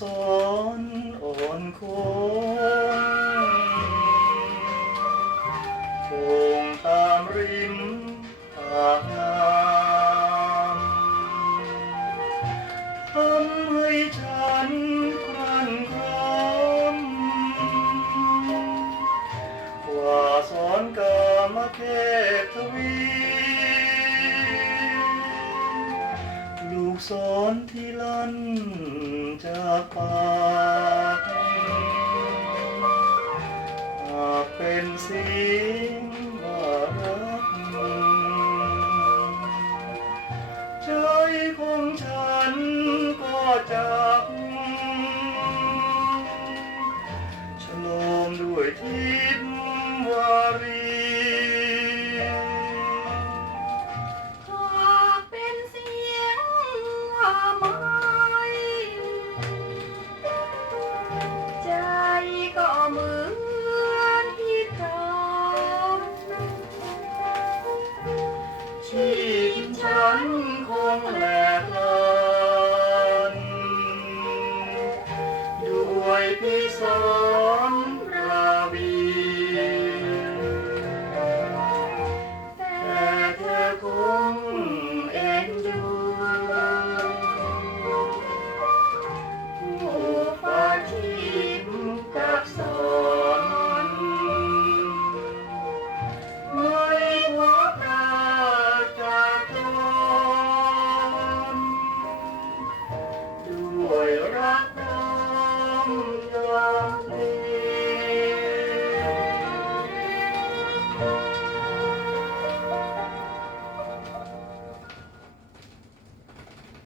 สอนอ่อนคงคงตามริมปากน้ำทำให้ฉันครั่นครามว่าสอนกามเทพทวี สอนที่ลั่นจากปากหากเป็นเสียงว่ารักใจของฉันก็จากฉลองด้วยทิพวารี ชีพฉันคงแหลกลานด้วยพิษา